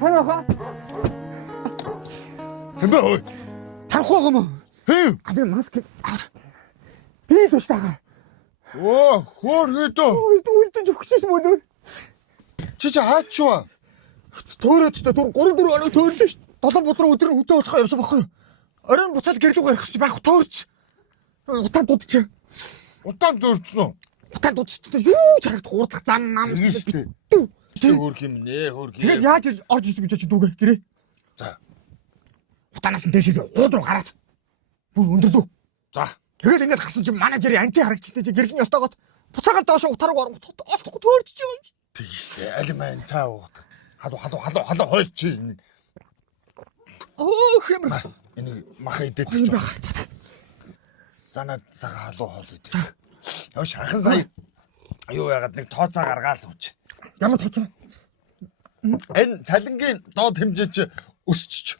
хайраа. Хэмбэ. Тархуу юм уу? Хэв. Аа маск. Би л устгаа. Оо, хөөргөдөө. Үлдэж өгчихсэн мөн. Чи хаачваа? Төөрөөд та 3 4 оноо төрлөө шүү. 7 бодроо өдөр хөдөө уцгаа явсан байхгүй юу? Оройн буцаад гэрлүүг гарах чи байх төөрч. Утаа дуудчих. Утаан дөрцөн үү? Утаа дуудчих. Юу ч харагдах уурдах зам нам. Тэг хөөрх юм нэ, хөөрх. Тэгээд яаж орж ирсэн гэж дүүгээ гэрээ. За. Утаанаас нь дээшээ ууд руу гараад. Бүр өндөрлөө. За. Тэгээд ингээд гарсан чинь манай гэрээ анти харагдчихтэй чи гэрлийн ёстойгоод буцаагаад доош утаа руу орох төөрч чи юм. Тэгштэй. Аль маань цаа уудаг. Халуу хойлч. Оо хэмэр. Энийг маха идээд ч. Занаа сага халуу хоол идэх. Яа шахан сая. Юу яагаад нэг тооцоо гаргаал сууч. Ямар тооцоо? Энэ цалингийн доод хэмжээ чи өсчих.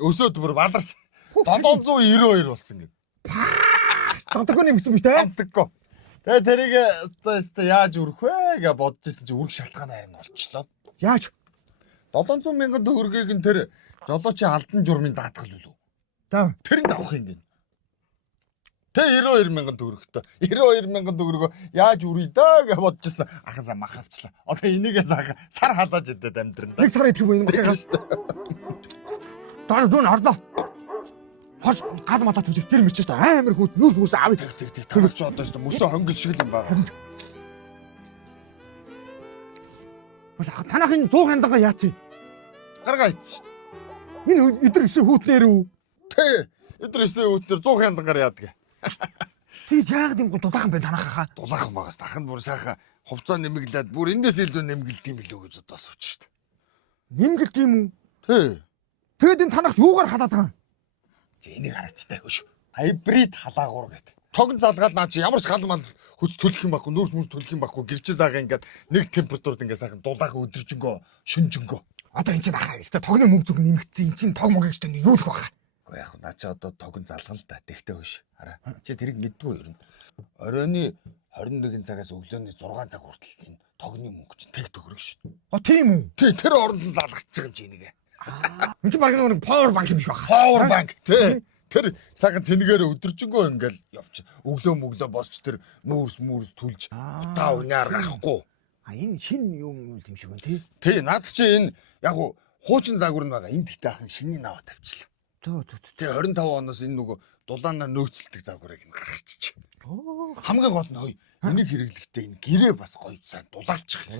Өсөөд бүр баларсан. 792 болсон гэв. Цантаггүй нэмсэн биз дээ. Амтаггүй. Тэгээ тэрийг өстө яаж өрөх вэ гэж бодож ирсэн чи өрөх шалтгаан харин олчлоо. Яаж? 700 мянган төгрөгийг нь тэр жолоочийн алдан журмын даатгал үлээ. За. Тэрэнд авах юм гин. Тэ 92 мянган төгрөгтэй. 92 мянган төгрөгөө яаж үрий даа гэж бодож ирсэн. Ахын за мах авчлаа. Одоо энийгээс сар халааж идээд амьдрандаа. Нэг сар идэх юм байна. Даа дүүн ордоо. Хос гал матаа түлэх тэр мөчөөс амар хөт нүрс аав тэг. Тэгж одоо шүү дээ. Мөсөө хонгил шиг л юм байна. Танахын 100 хяндагаа яац. Гаргаа ийц шүү Энэ дээ. эдэр өсөө хүүтнэр үү? Тэ. Эдрээсээ өтөр 100 хяндангаар яадаг. Тэгэд яагаад юм дулаахан байна танахаа? Дулаахан байгаас дахин бүр сайхан хувцас нэмэглээд бүр эндээс илүү нэмгэлт юм билүү гэж одоо асууж шүү дээ. Нэмгэлт юм уу? Тэ. Тэгэд энэ танах юугаар халаад байгаа юм? Энийг хараач хөш. Хайбрид халаагуур гэдэг. Цогн залгаад наа чи ямар ч гал мал хүч төлөх юм байхгүй, нүүрс мүрс төлөх юм байхгүй. Гэрчээ саагаа ингээд нэг температурд ингээд сайхан дулаахан өдөржингөө, шүнжингөө. Одоо энэ чинь ахаа ихтэй тогны мөнгө зүг нэмэгдсэн. Энэ чинь тог мөнгө ихтэй юу л баха. Уу яг наа чи одоо тогн залгал та тэгтэй хөш. Хараа. Чи тэрийг мэдгүй юу юм. Оройны 21 цагаас өглөөний 6 цаг хүртэл энэ тогны мөнгө чинь тэг төгрөг шүү. Тийм үү? Тий, тэр оронд нь залгаж байгаа юм чи энийг. Энэ чинь баг нэг power bank юм шиг байна. Power bank тий. Тэр сайхан цэнэгээр өдөржингөө ингээл явчих. Өглөө босч тэр нүүрс түлж утаа унаар гарахгүй. А энэ шин юм юм шиг байна тий. Тий, наад чи энэ яг хуучин загвар нь байгаа. Энд ихтэй ахын шинийн наваа тавьчихлаа. Тий, 25 оноос энэ нөгөө дулаанаар нөөцлөлтөг загварыг нь гаргачих. Хамгийн гол нь хой. Энийг хэрэглэхдээ энэ гэрээ бас гоё сайн дулаалчих.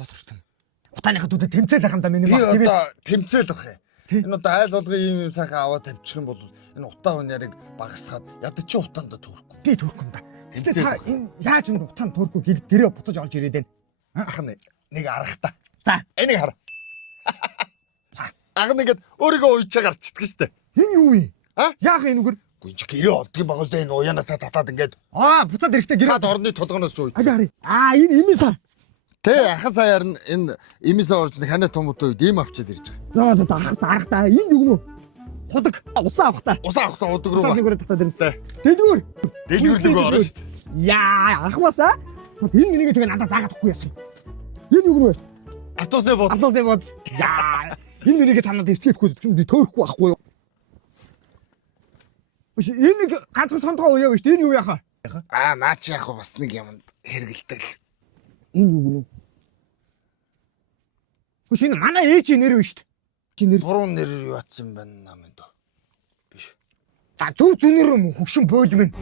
Утааныхаа дүүдэд тэмцээл байх юм да миний баг. Тийм одоо тэмцээл бах юм. Энэ одоо айл болгон ийм сайхан аваад тавьчих юм бол энэ утаа үнээрийг багасгаад ядаж чи утаанд төрөхгүй. Би төрөхгүй юм да. Тэмцээл та энэ яаж энэ утаанд төрөхгүй гэрээ буцаж олж ирээд байна. Ах нэг арах та. За, энийг хар. Ах нэгэд өөрийгөө уйчаа гарчдаг штэ. Энэ юу вэ? А? Яах энэ үгээр? Гүн чи гэрээ олдгийн багаас энэ уянаасаа татаад ингээд. Буцаад ирэхдээ гэрээ. Цаад орны толгоноос ч уйч. Хараа. Энэ имисаа. Тэ ахын саяар нь энэ имисаа орж нэг ханаа томтой үед ийм авчиад ирж байгаа. За ахаас арах та. Энэ юу гэнэ? Худаг усаа авах та. Усаа авах та удаг руу. Дэлгүүр татаад ирдэ. Дэлгүүр. Дэлгүүрлөгөө орно штэ. Яа, ахмасаа. Энэ минийгээ тэгээ надад заагаад өгөхгүй яасан. Энэ юу гэнэ? Атосны бод. Яа. Энэ минийгээ танад эскейпхүүс чинь би төөрөхгүй байхгүй юу? Энэ нэг ганцхан сондгоо уяа биш. Энэ юу яхаа? Наа чи яг бас нэг юмд хэрэгэлдэг л. Энэ юу гэнэ? Энэ манай ээж нэр биш шүү дээ. Чи нэр буруу нэр юу атсан байна намын доо. Биш. Та зүг зүнэр юм хөгшин бойл минь.